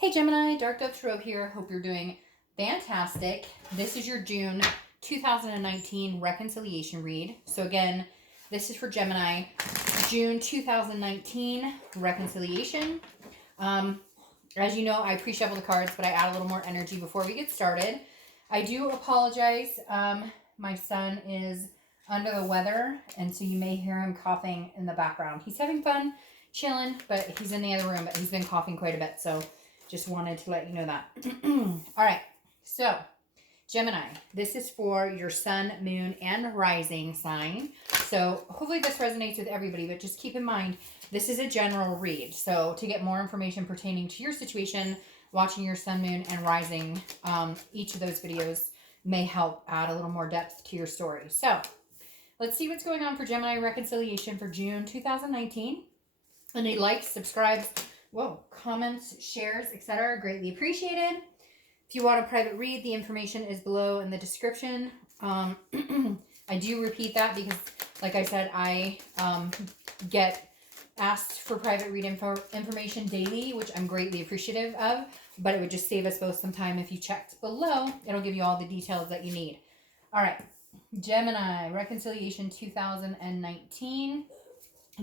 Hey Gemini, Dark Dove Tarot here. Hope you're doing fantastic. This is your June 2019 reconciliation read. So again, this is for Gemini, June 2019 reconciliation. As you know, I pre-shuffle the cards, but I add a little more energy before we get started. I do apologize. My son is under the weather, and so you may hear him coughing in the background. He's having fun, chilling, but he's in the other room, but he's been coughing quite a bit, so just wanted to let you know that. All right, so Gemini, this is for your sun, moon, and rising sign. So hopefully this resonates with everybody, but just keep in mind, this is a general read. So to get more information pertaining to your situation, watching your sun, moon, and rising, each of those videos may help add a little more depth to your story. So let's see what's going on for Gemini reconciliation for June 2019. Any likes, subscribes, comments, shares, etc. are greatly appreciated. If you want a private read, the information is below in the description. I do repeat that because, like I said, I get asked for private read information daily, which I'm greatly appreciative of, but it would just save us both some time if you checked below. It'll give you all the details that you need. All right, Gemini, reconciliation 2019.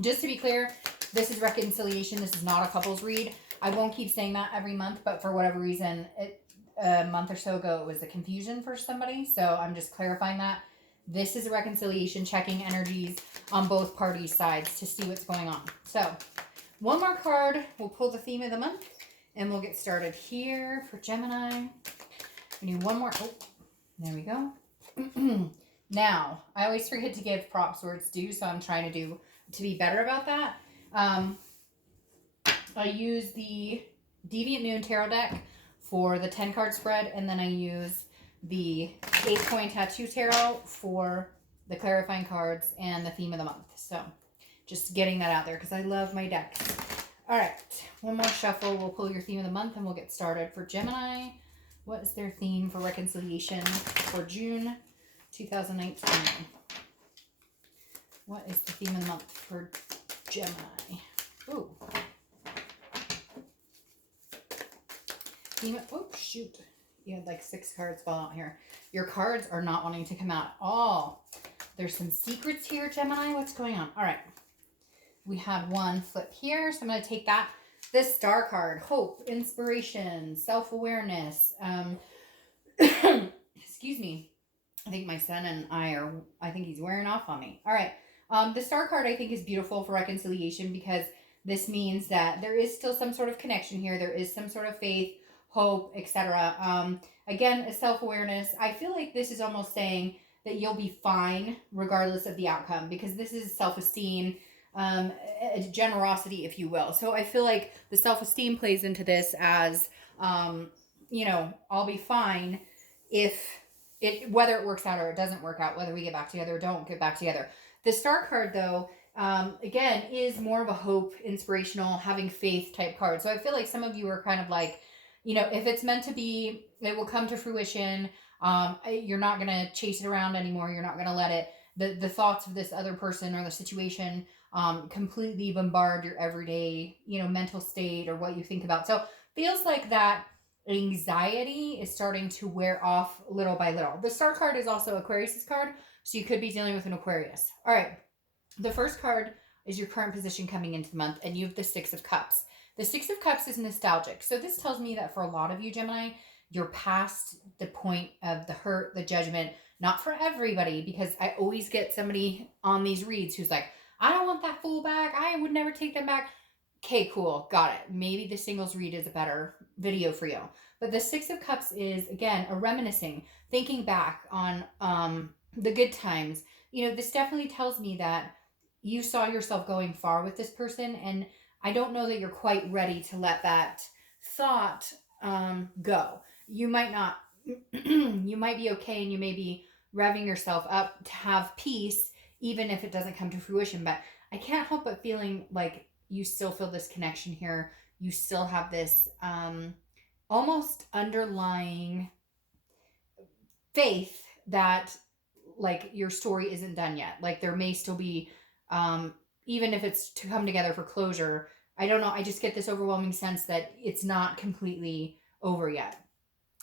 Just to be clear, this is reconciliation. This is not a couples read. I won't keep saying that every month, but for whatever reason, a month or so ago, it was a confusion for somebody. So I'm just clarifying that. This is a reconciliation, checking energies on both parties' sides to see what's going on. So one more card. We'll pull the theme of the month and we'll get started here for Gemini. We need one more. Oh, there we go. Now, I always forget to give props where it's due, so I'm trying to be better about that. I use the Deviant Moon Tarot deck for the 10 card spread, and then I use the 8-Coin Tattoo Tarot for the clarifying cards and the theme of the month. So just getting that out there because I love my decks. All right, one more shuffle. We'll pull your theme of the month and we'll get started for Gemini. What is their theme for reconciliation for June 2019? What is the theme of the month for Gemini? Ooh. Oh, shoot. You had like 6 cards fall out here. Your cards are not wanting to come out at all. There's some secrets here, Gemini. What's going on? All right. We had one flip here, so I'm going to take that. This star card, hope, inspiration, self-awareness. Excuse me. I think my son and I think he's wearing off on me. All right. The star card I think is beautiful for reconciliation because this means that there is still some sort of connection here. There is some sort of faith, hope, etc. Again, a self-awareness. I feel like this is almost saying that you'll be fine regardless of the outcome because this is self-esteem, generosity, if you will. So I feel like the self-esteem plays into this as, I'll be fine whether it works out or it doesn't work out, whether we get back together or don't get back together. The star card, though, again, is more of a hope, inspirational, having faith type card. So I feel like some of you are kind of like, if it's meant to be, it will come to fruition. You're not going to chase it around anymore. You're not going to let it, the thoughts of this other person or the situation completely bombard your everyday, mental state or what you think about. So feels like that anxiety is starting to wear off little by little. The star card is also Aquarius's card, so you could be dealing with an Aquarius. All right. The first card is your current position coming into the month, and you have the 6 of Cups. The 6 of Cups is nostalgic. So this tells me that for a lot of you, Gemini, you're past the point of the hurt, the judgment. Not for everybody, because I always get somebody on these reads who's like, I don't want that fool back. I would never take them back. Okay, cool. Got it. Maybe the singles read is a better video for you. But the 6 of Cups is, again, a reminiscing, thinking back on the good times. This definitely tells me that you saw yourself going far with this person, and I don't know that you're quite ready to let that thought go. You might not, you might be okay, and you may be revving yourself up to have peace, even if it doesn't come to fruition. But I can't help but feeling like you still feel this connection here. You still have this almost underlying faith that like your story isn't done yet. Like there may still be, even if it's to come together for closure, I don't know. I just get this overwhelming sense that it's not completely over yet.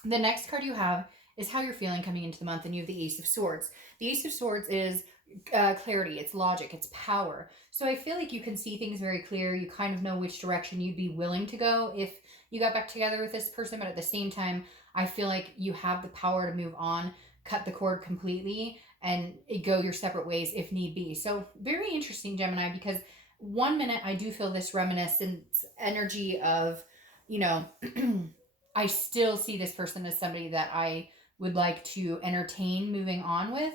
The next card you have is how you're feeling coming into the month, and you have the Ace of Swords. The Ace of Swords is clarity, it's logic, it's power. So I feel like you can see things very clear. You kind of know which direction you'd be willing to go if you got back together with this person, but at the same time, I feel like you have the power to move on, cut the cord completely, and go your separate ways if need be. So very interesting, Gemini, because one minute I do feel this reminiscent energy of, you know, I still see this person as somebody that I would like to entertain moving on with,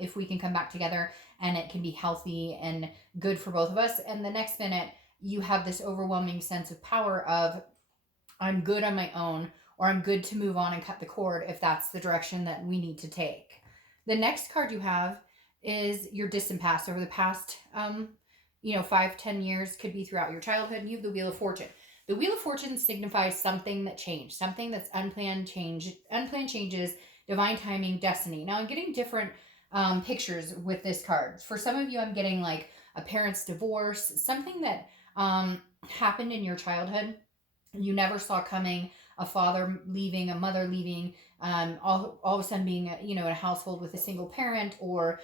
if we can come back together and it can be healthy and good for both of us. And the next minute, you have this overwhelming sense of power of, I'm good on my own, or I'm good to move on and cut the cord if that's the direction that we need to take. The next card you have is your distant past, over the past, 5-10 years, could be throughout your childhood. And you have the Wheel of Fortune. The Wheel of Fortune signifies something that changed, something that's unplanned changes, divine timing, destiny. Now I'm getting different pictures with this card. For some of you, I'm getting like a parent's divorce, something that happened in your childhood you never saw coming, a father leaving, a mother leaving, all of a sudden being, in a household with a single parent, or,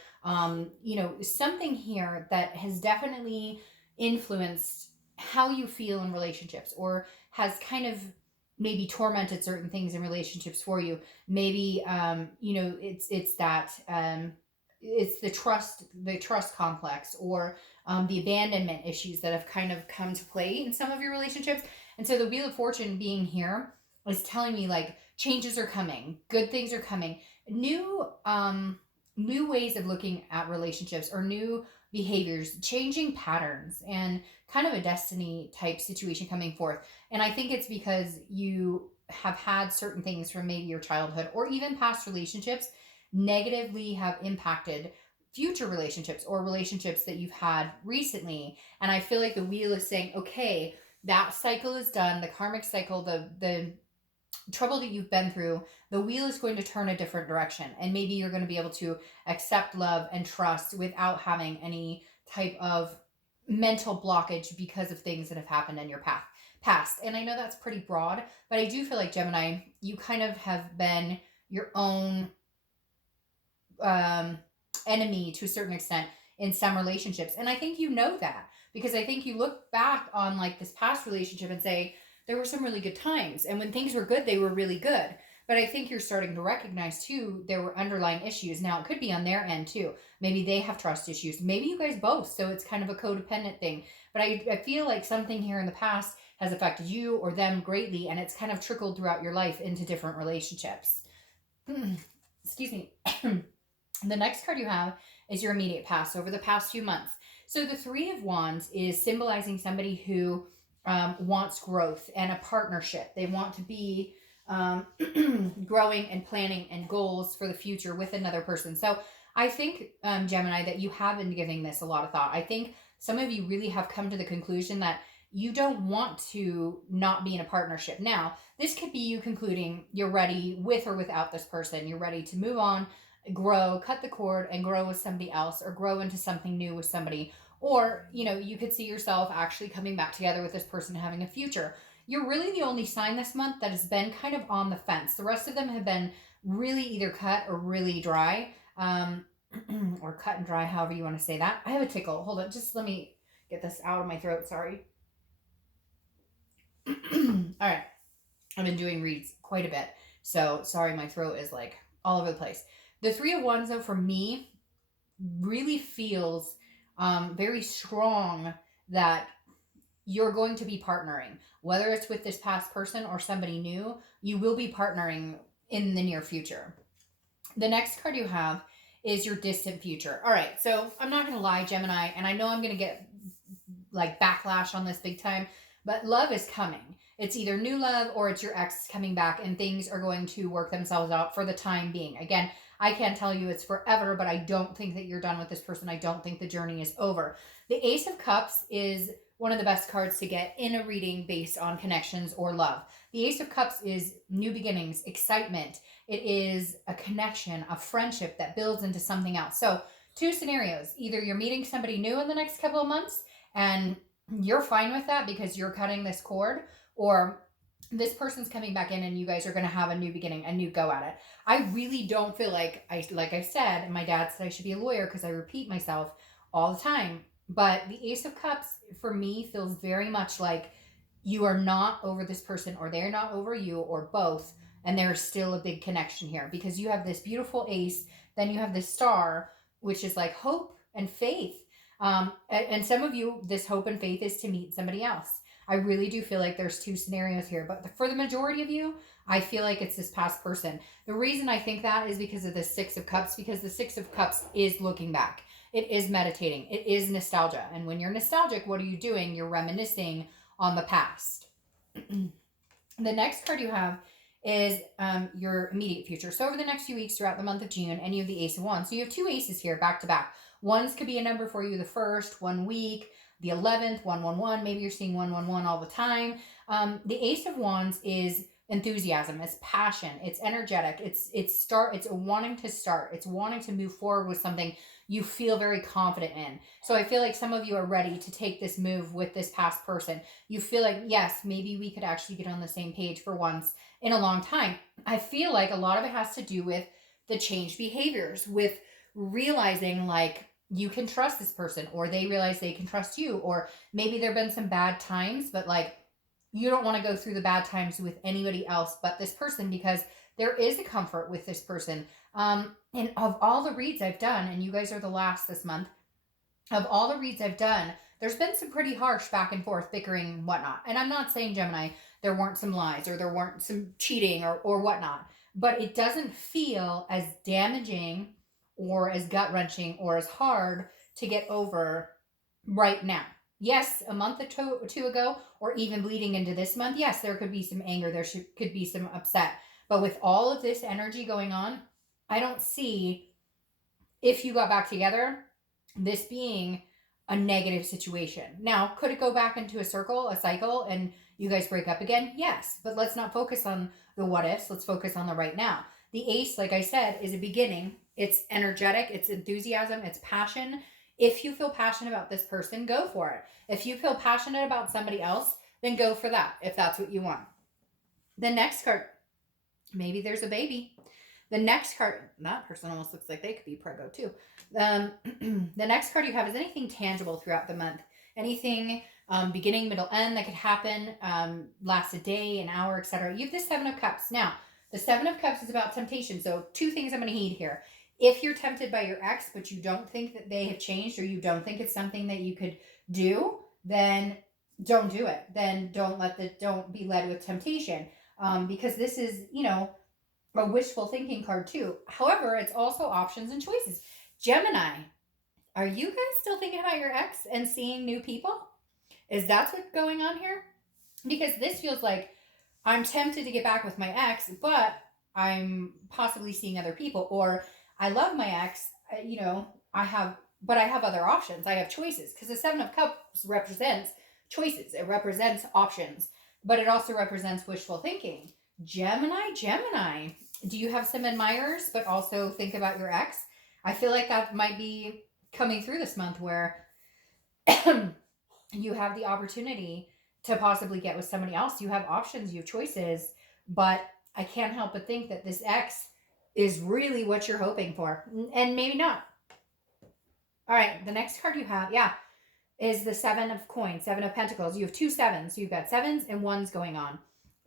something here that has definitely influenced how you feel in relationships, or has kind of maybe tormented certain things in relationships for you. Maybe, it's that, it's the trust complex, or the abandonment issues that have kind of come to play in some of your relationships. And so the Wheel of Fortune being here is telling me like changes are coming, good things are coming, new ways of looking at relationships, or new behaviors, changing patterns, and kind of a destiny type situation coming forth. And I think it's because you have had certain things from maybe your childhood or even past relationships negatively have impacted future relationships or relationships that you've had recently. And I feel like the wheel is saying, okay, that cycle is done. The karmic cycle, the trouble that you've been through, the wheel is going to turn a different direction. And maybe you're going to be able to accept love and trust without having any type of mental blockage because of things that have happened in your past. And I know that's pretty broad, but I do feel like, Gemini, you kind of have been your own enemy to a certain extent in some relationships. And I think you know that, because I think you look back on like this past relationship and say, there were some really good times. And when things were good, they were really good. But I think you're starting to recognize too, there were underlying issues. Now it could be on their end too. Maybe they have trust issues. Maybe you guys both. So it's kind of a codependent thing. But I feel like something here in the past has affected you or them greatly. And it's kind of trickled throughout your life into different relationships. Excuse me. The next card you have is your immediate past, over the past few months. So the Three of Wands is symbolizing somebody who wants growth and a partnership. They want to be growing and planning and goals for the future with another person. So I think, Gemini, that you have been giving this a lot of thought. I think some of you really have come to the conclusion that you don't want to not be in a partnership. Now, this could be you concluding you're ready with or without this person. You're ready to move on, grow, cut the cord, and grow with somebody else, or grow into something new with somebody. Or, you could see yourself actually coming back together with this person, having a future. You're really the only sign this month that has been kind of on the fence. The rest of them have been really either cut or really dry, or cut and dry, however you want to say that. I have a tickle. Hold on. Just let me get this out of my throat. Sorry. All right. I've been doing reads quite a bit. So sorry, my throat is like all over the place. The Three of Wands, though, for me, really feels very strong that you're going to be partnering. Whether it's with this past person or somebody new, you will be partnering in the near future. The next card you have is your distant future. All right, so I'm not going to lie, Gemini, and I know I'm going to get like backlash on this big time, but love is coming. It's either new love or it's your ex coming back, and things are going to work themselves out for the time being. Again, I can't tell you it's forever, but I don't think that you're done with this person. I don't think the journey is over. The Ace of Cups is one of the best cards to get in a reading based on connections or love. The Ace of Cups is new beginnings, excitement. It is a connection, a friendship that builds into something else. So two scenarios. Either you're meeting somebody new in the next couple of months and you're fine with that because you're cutting this cord, or this person's coming back in and you guys are going to have a new beginning, a new go at it. I really don't feel like I said, and my dad said I should be a lawyer because I repeat myself all the time. But the Ace of Cups for me feels very much like you are not over this person, or they're not over you, or both. And there's still a big connection here because you have this beautiful ace, then you have this star, which is like hope and faith. And some of you, this hope and faith is to meet somebody else. I really do feel like there's two scenarios here, but for the majority of you, I feel like it's this past person. The reason I think that is because of the Six of Cups, because the Six of Cups is looking back. It is meditating. It is nostalgia. And when you're nostalgic, what are you doing? You're reminiscing on the past. The next card you have is your immediate future. So over the next few weeks throughout the month of June, and you have the Ace of Wands. So you have two aces here back to back. Ones could be a number for you the first, 1 week, the 11th, 111. Maybe you're seeing 111 all the time. The Ace of Wands is enthusiasm, it's passion, it's energetic, it's wanting to start, it's wanting to move forward with something you feel very confident in. So I feel like some of you are ready to take this move with this past person. You feel like, yes, maybe we could actually get on the same page for once in a long time. I feel like a lot of it has to do with the changed behaviors, with realizing like you can trust this person, or they realize they can trust you, or maybe there have been some bad times, but like you don't want to go through the bad times with anybody else but this person, because there is a comfort with this person. And of all the reads I've done, and you guys are the last this month, of all the reads I've done, there's been some pretty harsh back and forth bickering and whatnot. And I'm not saying, Gemini, there weren't some lies or there weren't some cheating or whatnot, but it doesn't feel as damaging or as gut-wrenching or as hard to get over right now. Yes, a month or two ago, or even bleeding into this month, yes, there could be some anger, could be some upset. But with all of this energy going on, I don't see, if you got back together, this being a negative situation. Now, could it go back into a cycle, and you guys break up again? Yes, but let's not focus on the what ifs. Let's focus on the right now. The ace, like I said, is a beginning. It's energetic, it's enthusiasm, it's passion. If you feel passionate about this person, go for it. If you feel passionate about somebody else, then go for that, if that's what you want. The next card, maybe there's a baby. The next card, that person almost looks like they could be preggo too. The next card you have is anything tangible throughout the month. Anything beginning, middle, end that could happen, last a day, an hour, etc. You have the Seven of Cups. Now, the Seven of Cups is about temptation. So 2 things I'm going to heed here. If you're tempted by your ex, but you don't think that they have changed, or you don't think it's something that you could do, then don't do it. Then don't be led with temptation. Because this is, a wishful thinking card too. However, it's also options and choices. Gemini, are you guys still thinking about your ex and seeing new people? Is that what's going on here? Because this feels like I'm tempted to get back with my ex, but I'm possibly seeing other people. Or I love my ex, I have other options. I have choices. Because the Seven of Cups represents choices. It represents options. But it also represents wishful thinking. Gemini, do you have some admirers, but also think about your ex? I feel like that might be coming through this month, where you have the opportunity to possibly get with somebody else. You have options, you have choices, but I can't help but think that this ex is really what you're hoping for, and maybe not. All right, the next card you have, is the Seven of Coins, Seven of Pentacles. You have 2 sevens. So you've got sevens and ones going on.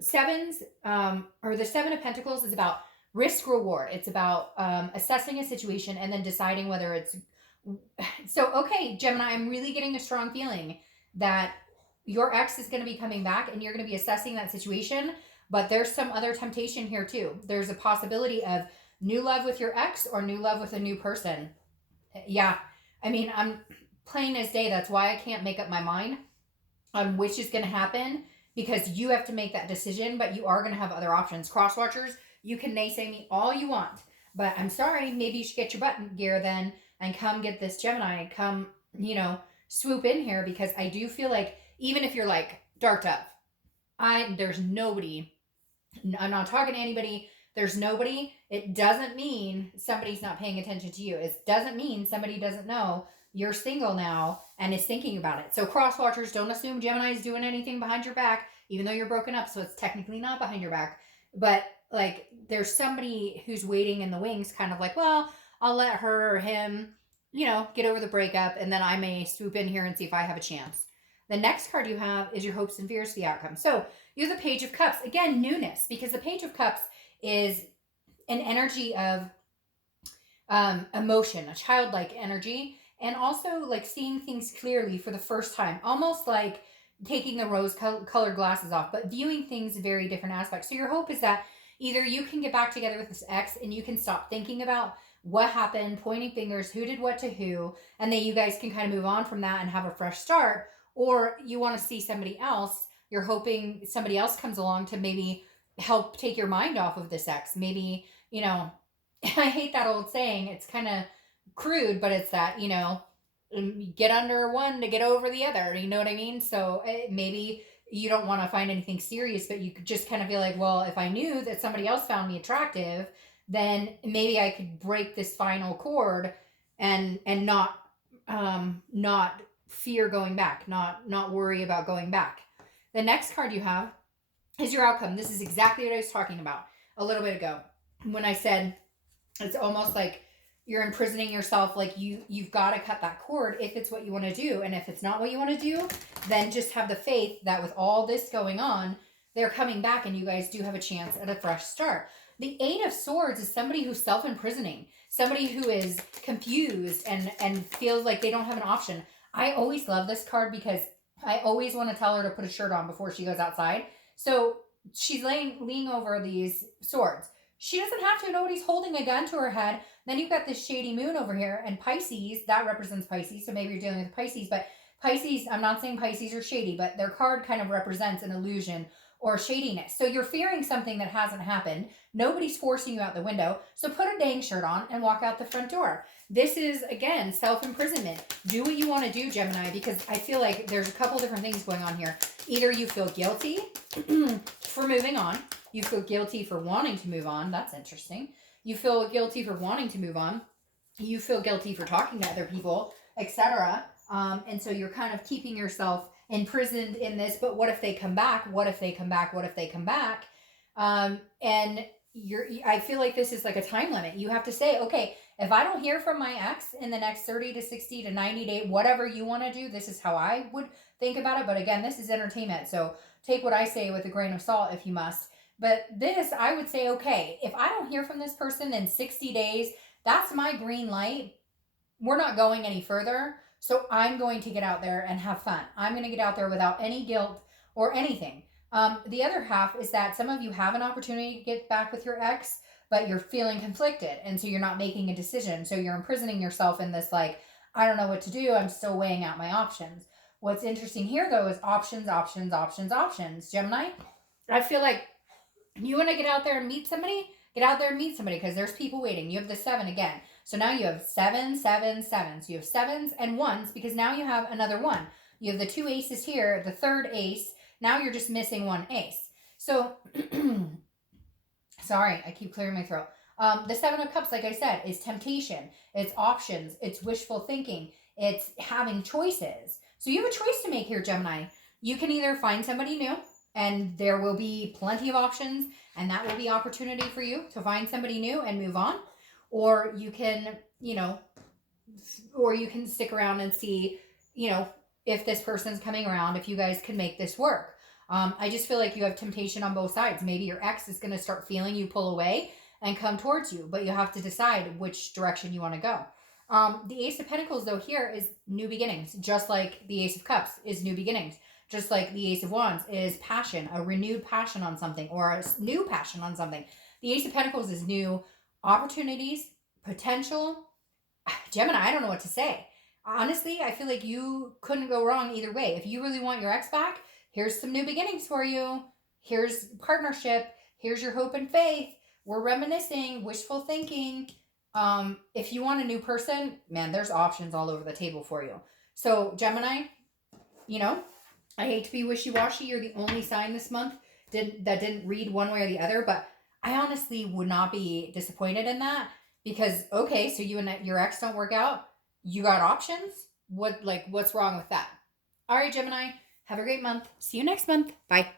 Sevens, or the Seven of Pentacles, is about risk reward. It's about assessing a situation and then deciding whether it's... So, okay, Gemini, I'm really getting a strong feeling that your ex is going to be coming back and you're going to be assessing that situation, but there's some other temptation here too. There's a possibility of new love with your ex or new love with a new person. Yeah, I mean, I'm plain as day. That's why I can't make up my mind on which is going to happen, because you have to make that decision, but you are going to have other options. Cross watchers, you can naysay me all you want, but I'm sorry, maybe you should get your butt in gear then and come get this Gemini, come, swoop in here, because I do feel like, even if you're like Dark Dove, there's nobody, I'm not talking to anybody, there's nobody, it doesn't mean somebody's not paying attention to you. It doesn't mean somebody doesn't know you're single now and is thinking about it. So cross watchers, don't assume Gemini is doing anything behind your back, even though you're broken up. So it's technically not behind your back. But like there's somebody who's waiting in the wings, kind of like, well, I'll let her or him, get over the breakup, and then I may swoop in here and see if I have a chance. The next card you have is your hopes and fears for the outcome. So you have the Page of Cups. Again, newness, because the Page of Cups is an energy of emotion, a childlike energy, and also like seeing things clearly for the first time, almost like taking the rose colored glasses off, but viewing things in very different aspects. So your hope is that either you can get back together with this ex and you can stop thinking about what happened, pointing fingers, who did what to who, and then you guys can kind of move on from that and have a fresh start, or you want to see somebody else. You're hoping somebody else comes along to maybe help take your mind off of this ex. Maybe, I hate that old saying. It's kind of crude, but it's that, get under one to get over the other. You know what I mean? So maybe you don't want to find anything serious, but you could just kind of feel like, well, if I knew that somebody else found me attractive, then maybe I could break this final cord and not fear going back, not worry about going back. The next card you have is your outcome. This is exactly what I was talking about a little bit ago when I said it's almost like you're imprisoning yourself. Like you've got to cut that cord if it's what you want to do. And if it's not what you want to do, then just have the faith that with all this going on, they're coming back and you guys do have a chance at a fresh start. The Eight of Swords is somebody who's self-imprisoning, somebody who is confused and feels like they don't have an option. I always love this card because I always want to tell her to put a shirt on before she goes outside. So she's leaning over these swords. She doesn't have to. Nobody's holding a gun to her head. Then you've got this shady moon over here, and Pisces, that represents Pisces. So maybe you're dealing with Pisces, but Pisces, I'm not saying Pisces are shady, but their card kind of represents an illusion or shadiness. So you're fearing something that hasn't happened. Nobody's forcing you out the window. So put a dang shirt on and walk out the front door. This is, again, self-imprisonment. Do what you want to do, Gemini, because I feel like there's a couple different things going on here. Either you feel guilty for moving on. You feel guilty for wanting to move on. That's interesting. You feel guilty for wanting to move on. You feel guilty for talking to other people, etc. And so you're kind of keeping yourself imprisoned in this. But what if they come back? What if they come back? What if they come back? And I feel like this is like a time limit. You have to say, okay, if I don't hear from my ex in the next 30 to 60 to 90 days, whatever you want to do, this is how I would think about it. But again, this is entertainment. So take what I say with a grain of salt if you must. But this, I would say, okay, if I don't hear from this person in 60 days, that's my green light. We're not going any further. So I'm going to get out there and have fun. I'm going to get out there without any guilt or anything. The other half is that some of you have an opportunity to get back with your ex, but you're feeling conflicted. And so you're not making a decision. So you're imprisoning yourself in this, like, I don't know what to do. I'm still weighing out my options. What's interesting here, though, is options, options, options, options. Gemini, I feel like you want to get out there and meet somebody, get out there and meet somebody because there's people waiting. You have the 7 again. So now you have 7, 7, 7. So you have 7s and 1s because now you have another 1. You have the 2 aces here, the 3rd ace. Now you're just missing 1 ace. So, sorry, I keep clearing my throat. The 7 of Cups, like I said, is temptation. It's options. It's wishful thinking. It's having choices. So you have a choice to make here, Gemini. You can either find somebody new, and there will be plenty of options, and that will be opportunity for you to find somebody new and move on. Or you can, or you can stick around and see, if this person's coming around, if you guys can make this work. I just feel like you have temptation on both sides. Maybe your ex is going to start feeling you pull away and come towards you, but you have to decide which direction you want to go. The Ace of Pentacles, though, here is new beginnings, just like the Ace of Cups is new beginnings. Just like the Ace of Wands is passion, a renewed passion on something, or a new passion on something. The Ace of Pentacles is new opportunities, potential. Gemini, I don't know what to say. Honestly, I feel like you couldn't go wrong either way. If you really want your ex back, here's some new beginnings for you. Here's partnership. Here's your hope and faith. We're reminiscing, wishful thinking. If you want a new person, man, there's options all over the table for you. So Gemini, I hate to be wishy-washy. You're the only sign this month that didn't read one way or the other, but I honestly would not be disappointed in that because, okay, so you and your ex don't work out. You got options. what's wrong with that? All right, Gemini, have a great month. See you next month. Bye.